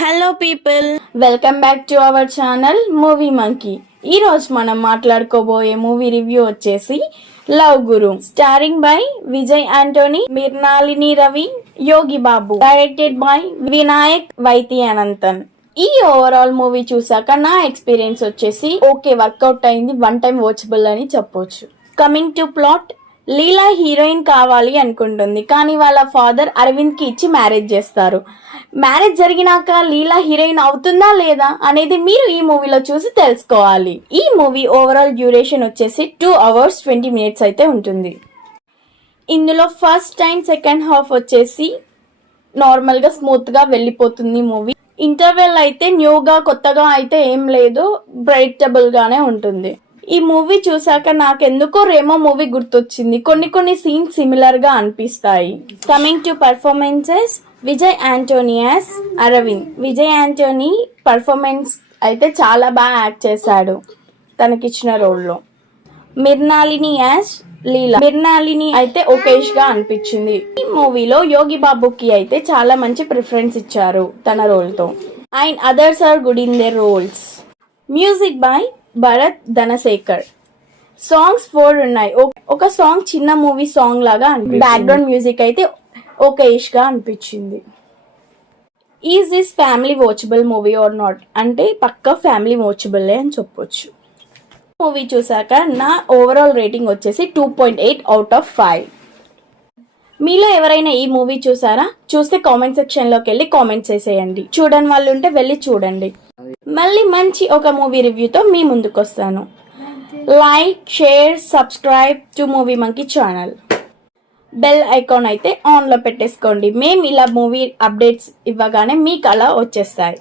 Hello people, welcome back to our channel Movie Monkey. ఈ రోజు మనం మాట్లాడుకోబోయే మూవీ రివ్యూ వచ్చేసి Love Guru, starring by Vijay Antony, Mirnalini Ravi, Yogi Babu, directed by Vinayak Vaithi Ananthan. ఈ ఓవరాల్ మూవీ చూసాక నా ఎక్స్పీరియన్స్ వచ్చేసి ఓకే, వర్కౌట్ అయింది, వన్ టైం వాచబుల్ అని చెప్పొచ్చు. Coming to plot, Leela heroine కావాలి అనుకుంటుంది, కానీ వాళ్ళ ఫాదర్ అరవింద్ కి ఇచ్చి మ్యారేజ్ చేస్తారు. మ్యారేజ్ జరిగినాక లీలా హీరోయిన్ అవుతుందా లేదా అనేది మీరు ఈ మూవీలో చూసి తెలుసుకోవాలి. ఈ మూవీ ఓవరాల్ డ్యూరేషన్ వచ్చేసి 2 hours 20 minutes అయితే ఉంటుంది. ఇందులో ఫస్ట్ టైం సెకండ్ హాఫ్ వచ్చేసి నార్మల్ గా స్మూత్ గా వెళ్ళిపోతుంది మూవీ. ఇంటర్వెల్ అయితే న్యూగా కొత్తగా అయితే ఏం లేదు, బ్రైటబుల్ గానే ఉంటుంది. ఈ మూవీ చూసాక నాకెందుకో రేమో మూవీ గుర్తొచ్చింది. కొన్ని సీన్స్ సిమిలర్ గా అనిపిస్తాయి. Coming to performances, Vijay Antony as Aravind. Vijay Antony performance అయితే చాలా బాగా యాక్ట్ చేశాడు తనకిచ్చిన రోల్లో. మిర్నాలిని యాస్ లీలా. మిర్నాలిని అయితే ఓకేష్ గా అనిపించింది. ఈ మూవీలో యోగి బాబుకి అయితే చాలా మంచి ప్రిఫరెన్స్ ఇచ్చారు తన రోల్ తో. And others are good in their roles. Music by Bharath Dhanasekhar. Songs 4 ఉన్నాయి. ఒక సాంగ్ చిన్న మూవీ సాంగ్ లాగా అనిపించింది. బ్యాక్గ్రౌండ్ మ్యూజిక్ అయితే ఓకేష్ గా అనిపించింది. Is this family watchable movie or not అంటే పక్కా ఫ్యామిలీ వాచబుల్ అని చెప్పొచ్చు. మూవీ చూసాక నా ఓవరాల్ రేటింగ్ వచ్చేసి 2.8 out of 5. మీలో ఎవరైనా ఈ మూవీ చూసారా? చూస్తే కామెంట్ సెక్షన్ లోకి వెళ్ళి కామెంట్స్ చేసేయండి. చూడని వాళ్ళు ఉంటే వెళ్ళి చూడండి. మళ్ళీ మంచి ఒక మూవీ రివ్యూతో మీ ముందుకు వస్తాను. Like, share, subscribe to movie monkey channel. Bell icon అయితే ఆన్లో పెట్టేసుకోండి. మేము ఇలా మూవీ అప్డేట్స్ ఇవ్వగానే మీకు అలా వచ్చేస్తాయి.